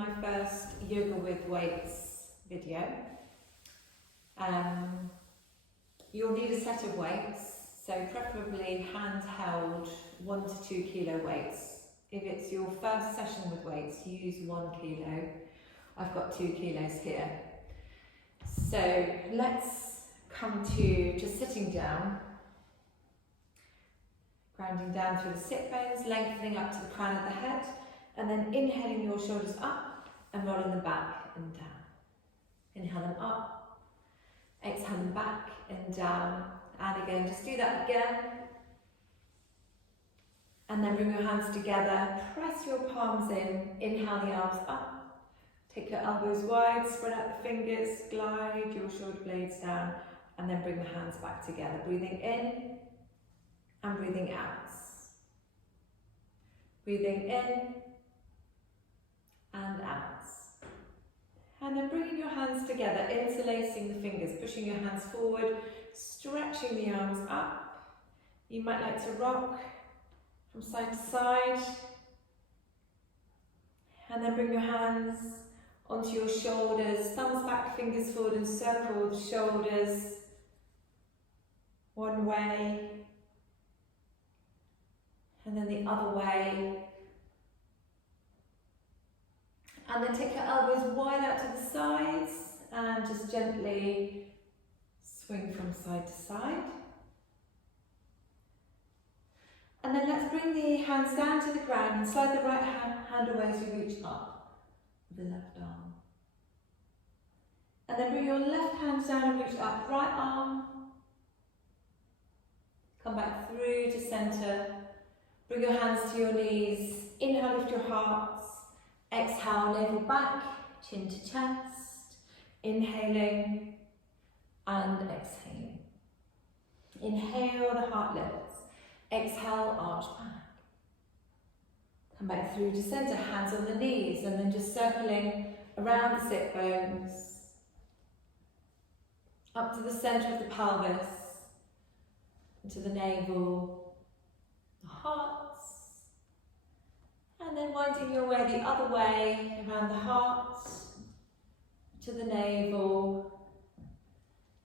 my first yoga with weights video. You'll need a set of weights, so preferably handheld 1 to 2 kilo weights. If it's your first session with weights, use 1 kilo. I've got 2 kilos here. So let's come to just sitting down, grounding down through the sit bones, lengthening up to the crown of the head, and then inhaling your shoulders up and rolling them back and down. Inhale them up, exhale them back and down, and again, just do that again. And then bring your hands together, press your palms in, inhale the arms up. Take your elbows wide, spread out the fingers, glide your shoulder blades down, and then bring the hands back together. Breathing in and breathing out. Breathing in and out. And then bringing your hands together, interlacing the fingers, pushing your hands forward, stretching the arms up. You might like to rock from side to side. And then bring your hands onto your shoulders, thumbs back, fingers forward, and circle the shoulders one way, and then the other way. And then take your elbows wide out to the sides, and just gently swing from side to side. And then let's bring the hands down to the ground and slide the right hand away as you reach up with the left arm. And then bring your left hand down and reach up, right arm. Come back through to center. Bring your hands to your knees. Inhale, lift your hearts. Exhale, navel back, chin to chest. Inhaling and exhaling. Inhale, the heart lifts. Exhale, arch back. Come back through to center, hands on the knees, and then just circling around the sit bones. Up to the center of the pelvis, into the navel, the heart, and then winding your way the other way, around the heart, to the navel,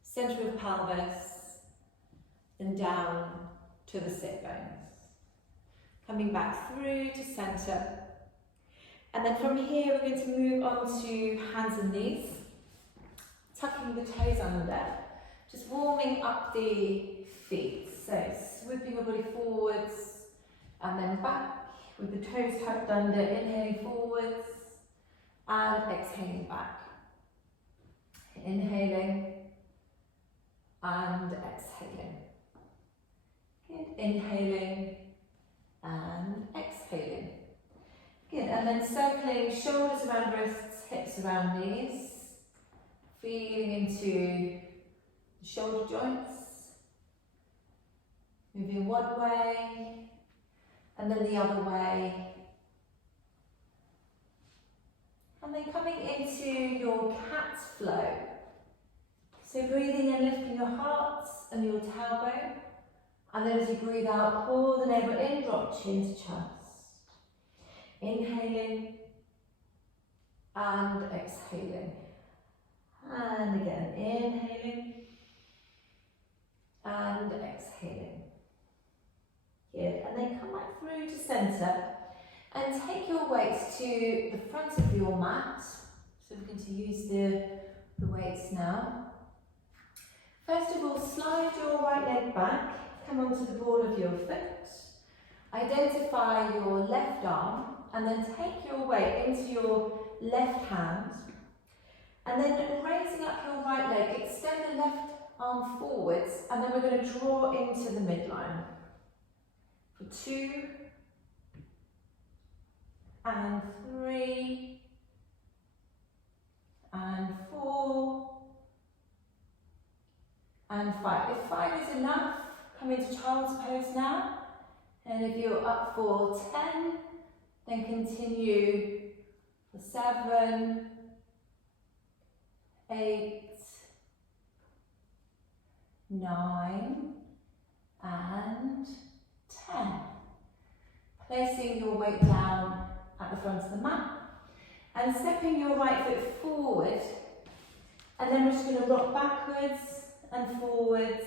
center of pelvis, and down to the sit bones. Coming back through to center. And then from here we're going to move on to hands and knees. Tucking the toes under, just warming up the feet. So swooping your body forwards and then back with the toes tucked under, inhaling forwards and exhaling back. Inhaling and exhaling. Good. Inhaling and exhaling. Good. And then circling shoulders around wrists, hips around knees. Feeling into the shoulder joints, moving one way and then the other way, and then coming into your cat flow. So breathing in, lifting your heart and your tailbone, and then as you breathe out, pull the navel in, drop chin to chest. Inhaling and exhaling. And again, inhaling and exhaling. Good. And then come back through to center and take your weights to the front of your mat. So we're going to use the weights now. First of all, slide your right leg back, come onto the ball of your foot. Identify your left arm and then take your weight into your left hand. And then raising up your right leg, extend the left arm forwards, and then we're going to draw into the midline. For 2 and 3 and 4 and 5. If 5 is enough, come into child's pose now. And if you're up for 10, then continue for 7, 8, 9 and 10. Placing your weight down at the front of the mat And stepping your right foot forward, and then we're just going to rock backwards and forwards,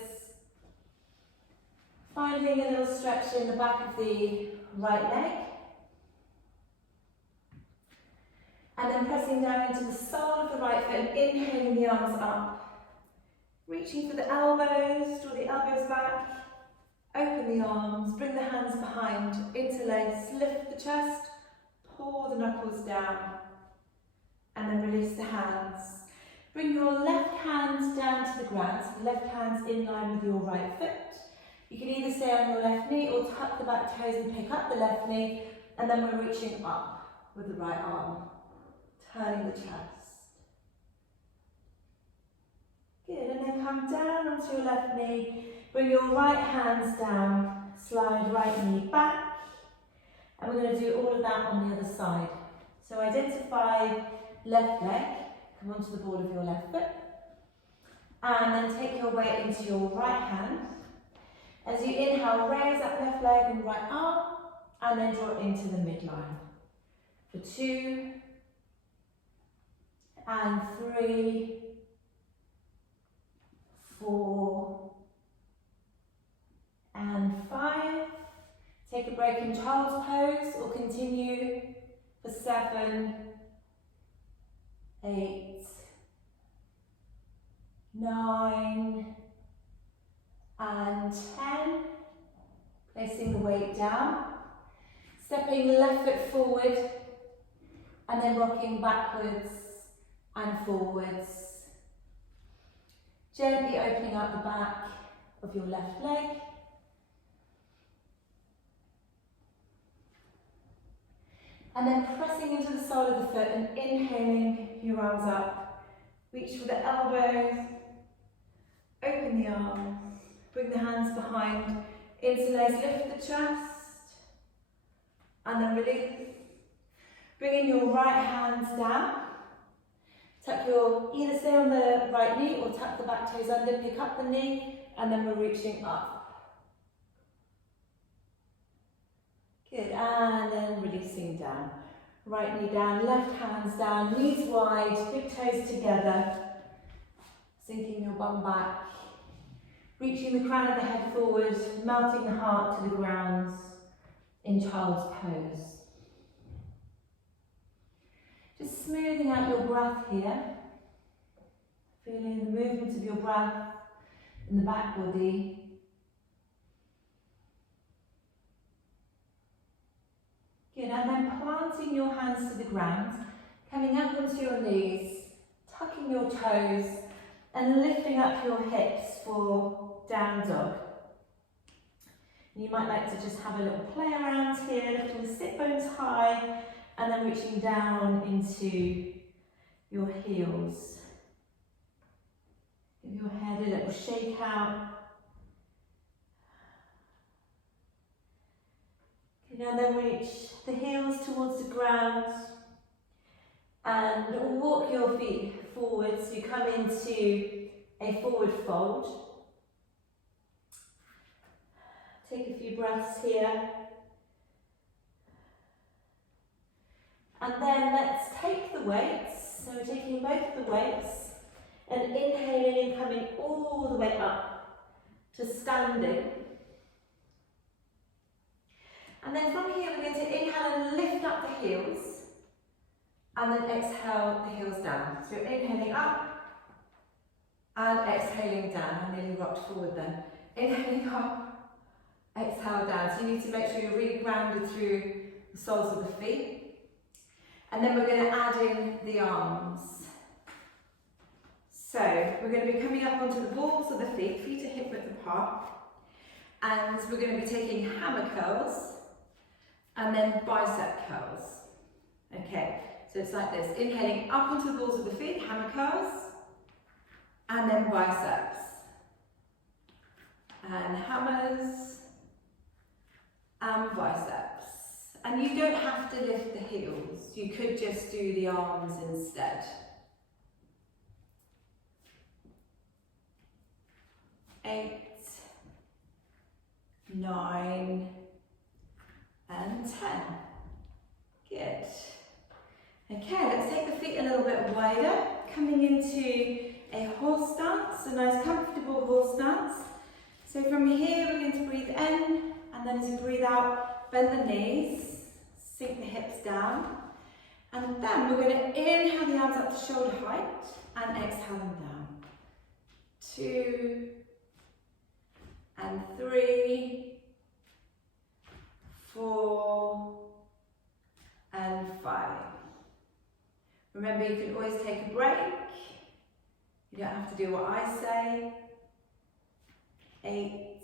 finding a little stretch in the back of the right leg. And then pressing down into the sole of the right foot and inhaling the arms up. Reaching for the elbows, draw the elbows back, open the arms, bring the hands behind, interlace, lift the chest, pour the knuckles down, and then release the hands. Bring your left hand down to the ground, so the left hand's in line with your right foot. You can either stay on your left knee or tuck the back toes and pick up the left knee, and then we're reaching up with the right arm. Turning the chest. Good, and then come down onto your left knee. Bring your right hands down. Slide right knee back. And we're going to do all of that on the other side. So identify left leg. Come onto the ball of your left foot. And then take your weight into your right hand. As you inhale, raise that left leg and right arm. And then draw it into the midline. For 2, and 3, 4, and 5. Take a break in child's pose or continue for 7, 8, 9, and 10. Placing the weight down. Stepping left foot forward and then rocking backwards and forwards. Gently opening up the back of your left leg. And then pressing into the sole of the foot and inhaling your arms up. Reach for the elbows, open the arms, bring the hands behind, interlace, lift the chest, and then release. Bringing your right hands down. Tuck either stay on the right knee or tuck the back toes under, pick up the knee, and then we're reaching up. Good, and then releasing down. Right knee down, left hands down, knees wide, big toes together. Sinking your bum back. Reaching the crown of the head forward, melting the heart to the ground in child's pose. Just smoothing out your breath here, feeling the movement of your breath in the back body. Good, and then planting your hands to the ground, coming up onto your knees, tucking your toes, and lifting up your hips for down dog. You might like to just have a little play around here, lifting the sit bones high, and then reaching down into your heels. Give your head a little shake out. And then reach the heels towards the ground. And walk your feet forward so you come into a forward fold. Take a few breaths here. And then let's take the weights. So we're taking both of the weights and inhaling and coming all the way up to standing. And then from here we're going to inhale and lift up the heels. And then exhale the heels down. So you're inhaling up and exhaling down. I nearly rocked forward then. Inhaling up, exhale down. So you need to make sure you're really grounded through the soles of the feet. And then we're going to add in the arms. So we're going to be coming up onto the balls of the feet, feet are hip width apart. And we're going to be taking hammer curls and then bicep curls. Okay, so it's like this. Inhaling up onto the balls of the feet, hammer curls, and then biceps. And hammers, and biceps. And you don't have to lift the heels. You could just do the arms instead. 8, 9, and 10. Good. Okay, let's a little bit wider, coming into a horse stance, a nice comfortable horse stance. So from here we're going to breathe in, and then as you breathe out, bend the knees, sink the hips down, and then we're going to inhale the arms up to shoulder height and exhale them down. 2 and 3, 4 and 5. Remember, you can always take a break. You don't have to do what I say. 8,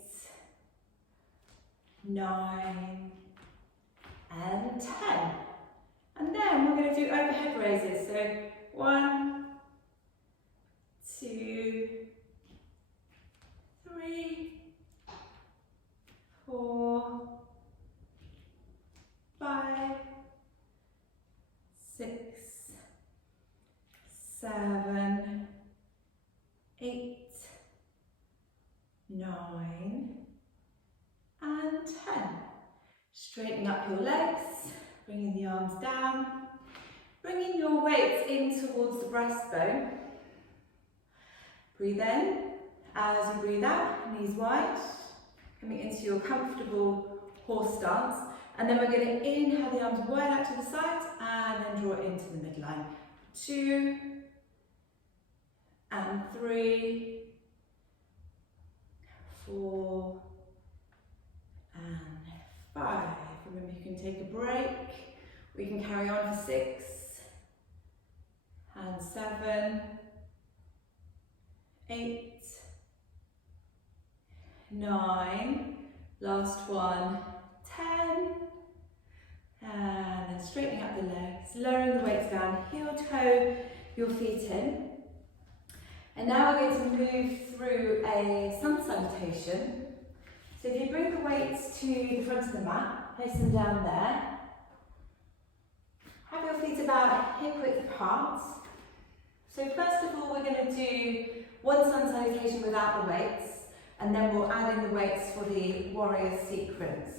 9 and 10. And then we're going to do overhead raises. So 1, 2, 3, 4, 5, 6, 7, 8, 9 and 10. Straightening up your legs, bringing the arms down, bringing your weights in towards the breastbone. Breathe in. As you breathe out, knees wide, coming into your comfortable horse stance. And then we're going to inhale the arms wide out to the side and then draw it into the midline. 2 and 3, 4 and 5. Remember, you can take a break. We can carry on for 6 and 7, 8, 9, last one, 10, and then straightening up the legs, lowering the weights down, heel toe your feet in. And now we're going to move through a sun salutation. So if you bring the weights to the front of the mat, place them down there. Have your feet about hip width apart. So first of all, we're going to do one sun salutation without the weights, and then we'll add in the weights for the warrior sequence.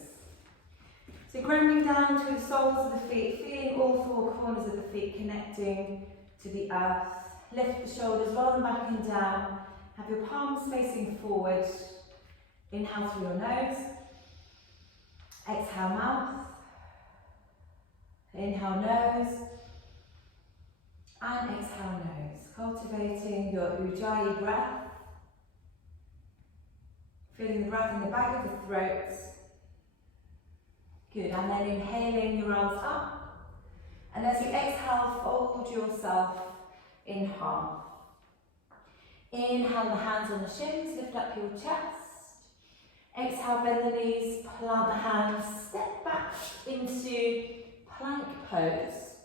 So grounding down to the soles of the feet, feeling all 4 corners of the feet connecting to the earth. Lift the shoulders, roll them back and down. Have your palms facing forward. Inhale through your nose. Exhale mouth. Inhale nose. And exhale nose. Cultivating your Ujjayi breath. Feeling the breath in the back of the throat. Good, and then inhaling your arms up. And as you exhale, fold yourself in half. Inhale the hands on the shins, lift up your chest. Exhale, bend the knees, plant the hands, step back into plank pose.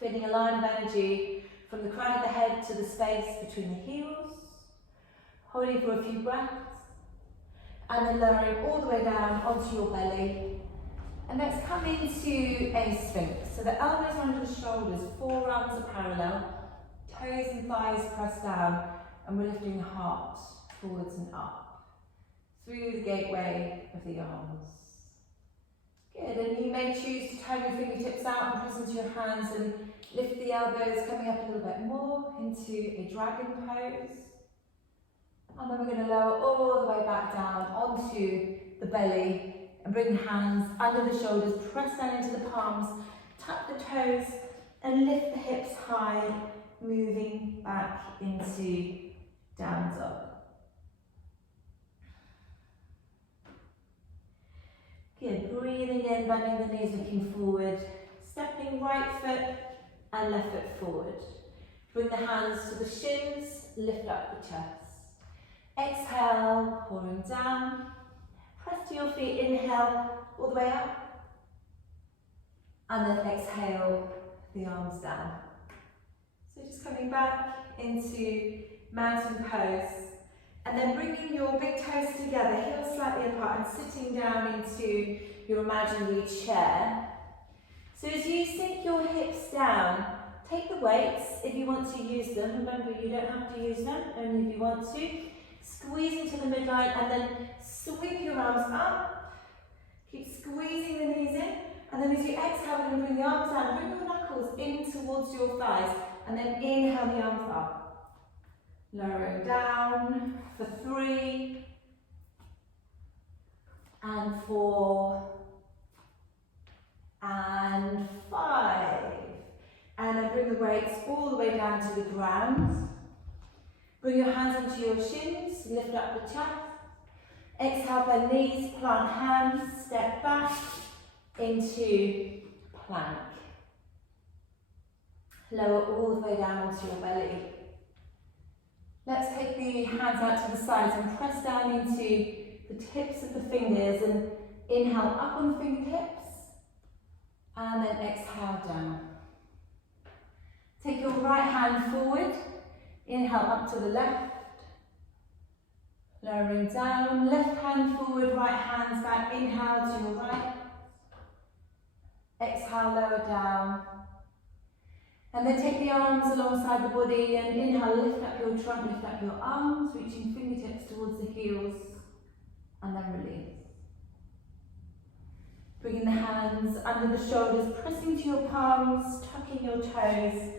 Feeling a line of energy from the crown of the head to the space between the heels. Holding for a few breaths. And then lowering all the way down onto your belly. And let's come into a sphinx. So the elbows are under the shoulders, forearms are parallel, toes and thighs press down, and we're lifting the heart forwards and up through the gateway of the arms. Good, and you may choose to turn your fingertips out and press into your hands and lift the elbows, coming up a little bit more into a dragon pose. And then we're going to lower all the way back down onto the belly and bring the hands under the shoulders, press down into the palms, tuck the toes and lift the hips high, moving back into down dog. Good, breathing in, bending the knees, looking forward, stepping right foot and left foot forward. Bring the hands to the shins, lift up the chest. Exhale, pouring down. Press to your feet, inhale all the way up. And then exhale, the arms down. So just coming back into mountain pose. And then bringing your big toes together, heels slightly apart, and sitting down into your imaginary chair. So as you sink your hips down, take the weights if you want to use them. Remember, you don't have to use them, only if you want to. Squeeze into the midline and then sweep your arms up. Keep squeezing the knees in. And then as you exhale, we're going to bring the arms down. Bring your knuckles in towards towards your thighs, and then inhale the arms up. Lowering down for 3, and 4, and 5. And then bring the weights all the way down to the ground. Bring your hands onto your shins, lift up the chest. Exhale, bend knees, plant hands, step back into plank. Lower all the way down onto your belly. Let's take the hands out to the sides and press down into the tips of the fingers, and inhale up on the fingertips, and then exhale down. Take your right hand forward, inhale up to the left, lowering down, left hand forward, right hands back, inhale to your right, exhale, lower down, and then take the arms alongside the body and inhale, lift up your trunk, lift up your arms, reaching fingertips towards the heels, and then release. Bringing the hands under the shoulders, pressing to your palms, tucking your toes,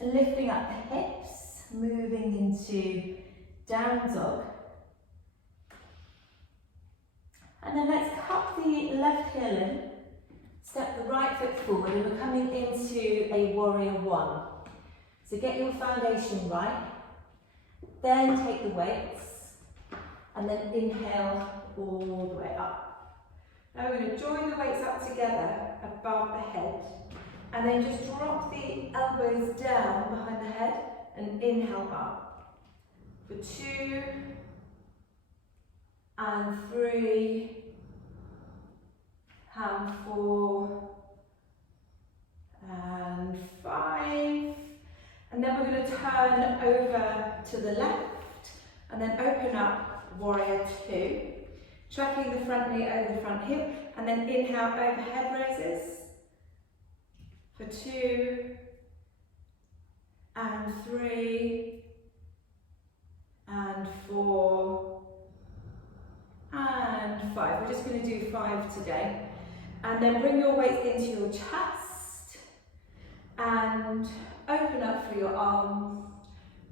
and lifting up the hips, moving into down dog. And then let's cup the left heel in, step the right foot forward, and we're coming into a warrior 1. So get your foundation right, then take the weights, and then inhale all the way up. Now we're going to join the weights up together above the head, and then just drop the elbows down behind the head and inhale up for 2 and 3 and 4 and 5, and then we're going to turn over to the left and then open up warrior 2, tracking the front knee over the front hip, and then inhale overhead raises for 2 and 3 and 4 and 5. We're just going to do 5 today. And then bring your weight into your chest and open up through your arms.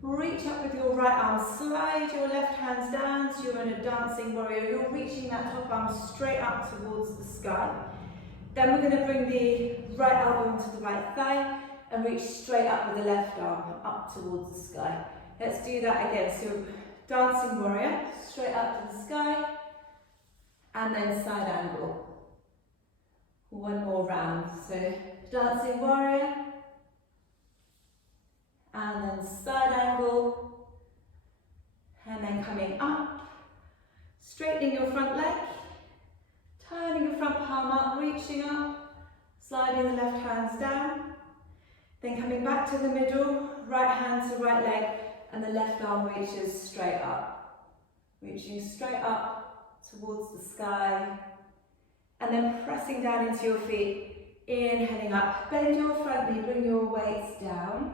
Reach up with your right arm, slide your left hands down so you're in a dancing warrior. You're reaching that top arm straight up towards the sky. Then we're going to bring the right elbow onto the right thigh and reach straight up with the left arm up towards the sky. Let's do that again. So dancing warrior, straight up to the sky, and then side angle. One more round. So dancing warrior, and then side angle, and then coming up, straightening your front leg, turning your front palm up, reaching up, sliding the left hands down, then coming back to the middle, right hand to right leg, and the left arm reaches straight up, reaching straight up towards the sky, and then pressing down into your feet, inhaling up, bend your front knee, bring your weights down,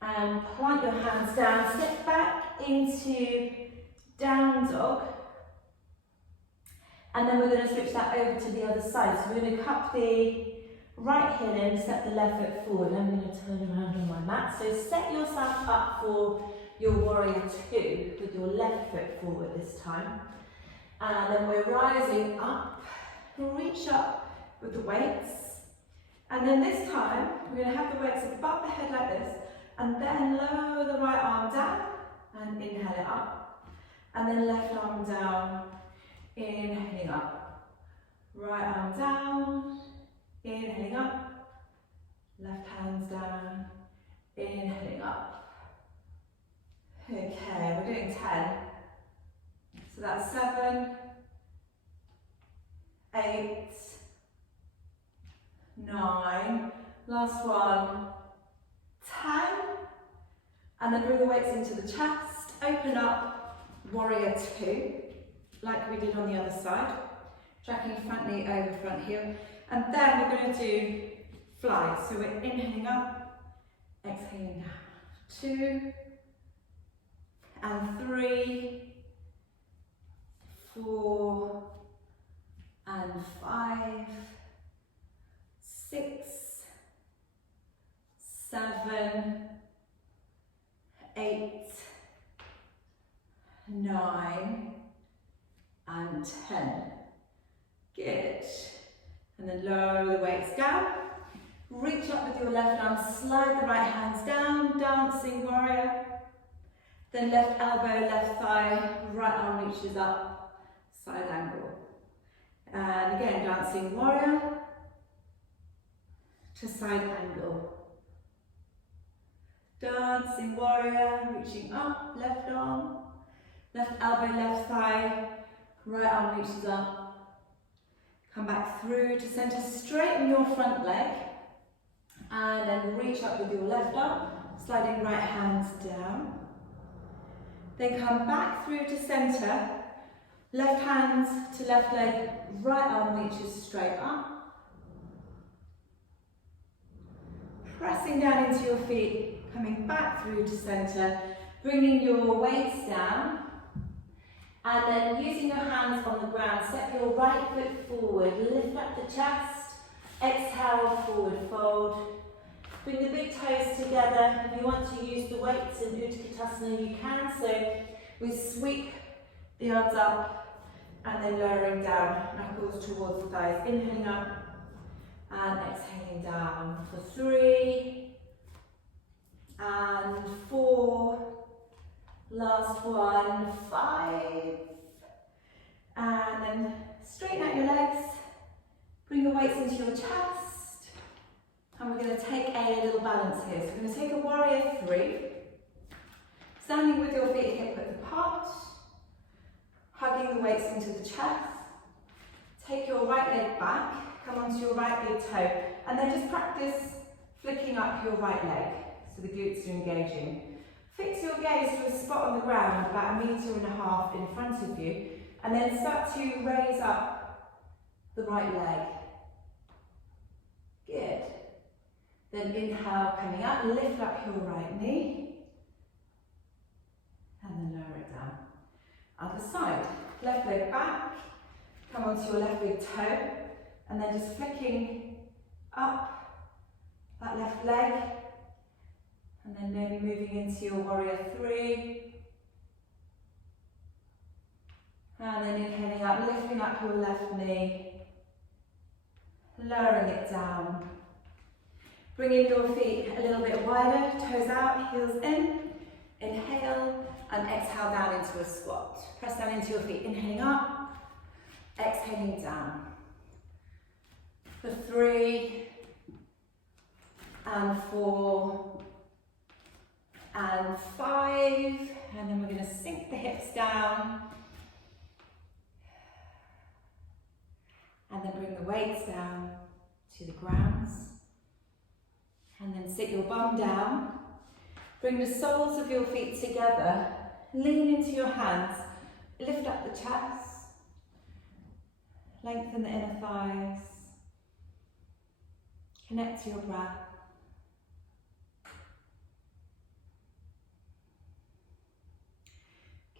and plant your hands down, step back into down dog, and then we're going to switch that over to the other side. So we're going to cup the right heel in, step the left foot forward. I'm going to turn around on my mat. So set yourself up for your warrior 2 with your left foot forward this time. And then we're rising up, reach up with the weights. And then this time, we're going to have the weights above the head like this, and then lower the right arm down and inhale it up. And then left arm down, inhaling up. Right arm down, inhaling up. Left hands down, inhaling up. Okay, we're doing 10. So that's 7, 8, 9, last one, 10, and then bring the weights into the chest, open up, warrior 2, like we did on the other side, tracking front knee over front heel, and then we're going to do fly, so we're inhaling up, exhaling down, 2, and 3, 4, and 5, 6, 7, 8, 9, and 10. Good. And then lower the weights down. Reach up with your left arm, slide the right hands down, dancing warrior. Then left elbow, left thigh, right arm reaches up, side angle. And again, dancing warrior to side angle. Dancing warrior, reaching up, left arm, left elbow, left thigh, right arm reaches up. Come back through to center, straighten your front leg, and then reach up with your left arm, sliding right hands down. Then come back through to center, left hands to left leg, right arm reaches straight up. Pressing down into your feet, coming back through to center, bringing your weights down, and then using your hands on the ground, step your right foot forward, lift up the chest, exhale, forward fold. Bring the big toes together. If you want to use the weights in Utkatasana, you can. So we sweep the arms up and then lowering down, knuckles towards the thighs. Inhaling up and exhaling down for 3 and 4. Last one, 5. And then straighten out your legs. Bring your weights into your chest. And we're going to take a little balance here. So we're going to take a warrior 3. Standing with your feet hip width apart. Hugging the weights into the chest. Take your right leg back. Come onto your right big toe. And then just practice flicking up your right leg. So the glutes are engaging. Fix your gaze to a spot on the ground about 1.5 meters in front of you. And then start to raise up the right leg. Good. Then inhale, coming up, lift up your right knee. And then lower it down. Other side. Left leg back. Come onto your left big toe. And then just flicking up that left leg. And then maybe moving into your warrior 3. And then inhaling up, lifting up your left knee. Lowering it down. Bringing your feet a little bit wider, toes out, heels in. Inhale and exhale down into a squat. Press down into your feet, inhaling up, exhaling down. For 3 and 4 and 5. And then we're going to sink the hips down. And then bring the weights down to the ground. And then sit your bum down. Bring the soles of your feet together. Lean into your hands. Lift up the chest. Lengthen the inner thighs. Connect to your breath.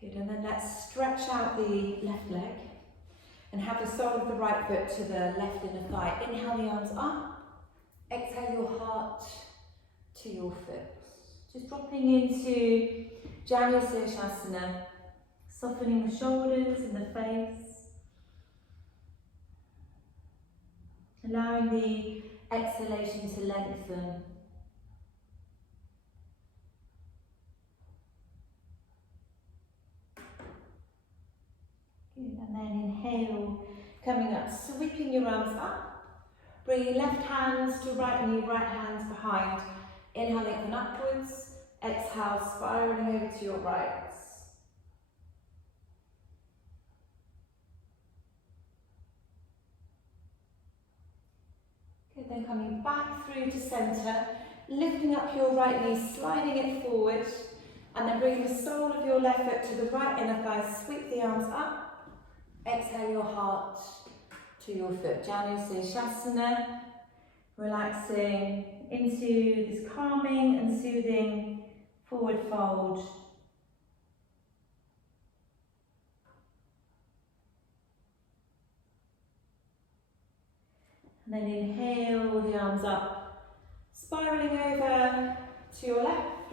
Good, and then let's stretch out the left leg. And have the sole of the right foot to the left inner thigh. Inhale the arms up. Exhale your heart to your foot. Just dropping into YogaGladeySculpt, softening the shoulders and the face. Allowing the exhalation to lengthen. Good, and then inhale, coming up, sweeping your arms up. Bringing left hands to right knee, right hands behind. Inhale, lengthen upwards. Exhale, spiraling over to your right. Good, then coming back through to center. Lifting up your right knee, sliding it forward. And then bringing the sole of your left foot to the right inner thigh. Sweep the arms up. Exhale your heart to your foot. YogaGladeySculpt, relaxing into this calming and soothing forward fold. And then inhale the arms up, spiraling over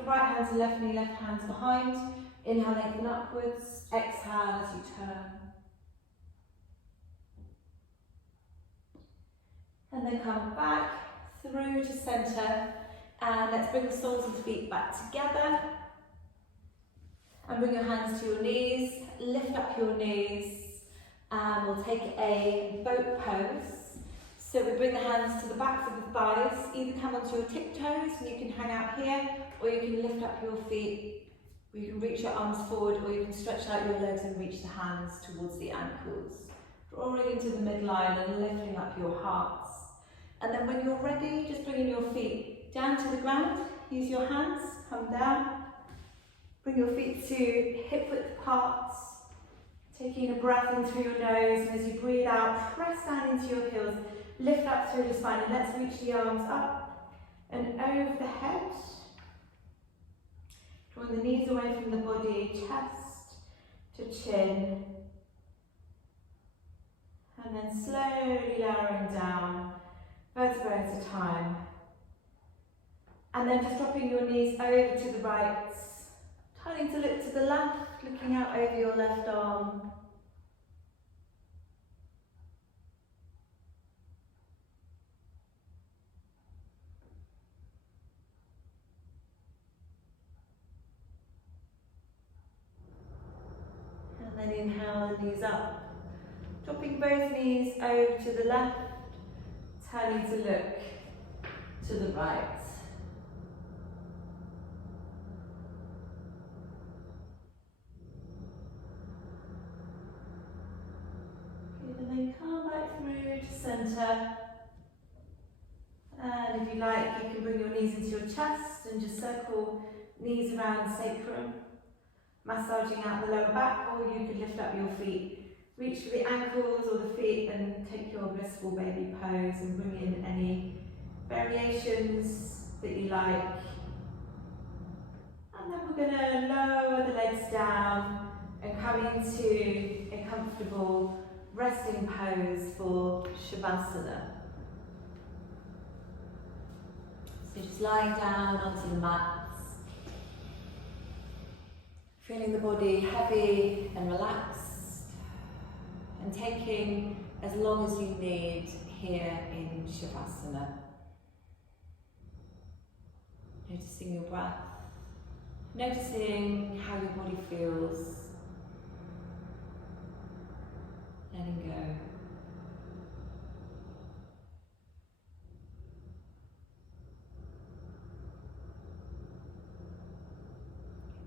right hand to left knee, left hand to behind. Inhale, lengthen upwards. Exhale as you turn. And then come back through to centre. And let's bring the soles of the feet back together. And bring your hands to your knees. Lift up your knees. And we'll take a boat pose. So we bring the hands to the backs of the thighs. Either come onto your tiptoes and you can hang out here, or you can lift up your feet. Or you can reach your arms forward, or you can stretch out your legs and reach the hands towards the ankles. Drawing into the midline and lifting up your hearts. And then when you're ready, just bringing your feet down to the ground. Use your hands, come down. Bring your feet to hip width apart. Taking a breath in through your nose, and as you breathe out, press down into your heels. Lift up through the spine, and let's reach the arms up and over the head. Drawing the knees away from the body, chest to chin. And then slowly lowering down, vertebra at a time. And then just dropping your knees over to the right, turning to look to the left, looking out over your left arm. And then inhale the knees up. Dropping both knees over to the left, turning to look to the right. Good, and then come back through to centre. And if you like, you can bring your knees into your chest and just circle knees around sacrum, massaging out the lower back, or you could lift up your feet. Reach for the ankles or the feet and take your blissful baby pose and bring in any variations that you like. And then we're going to lower the legs down and come into a comfortable resting pose for Shavasana. So just lying down onto the mats, feeling the body heavy and relaxed. And taking as long as you need here in Shavasana. Noticing your breath, noticing how your body feels, letting go.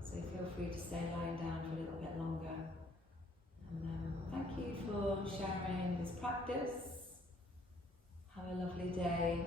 So feel free to stay lying down for a little bit longer. And thank you for sharing this practice. Have a lovely day.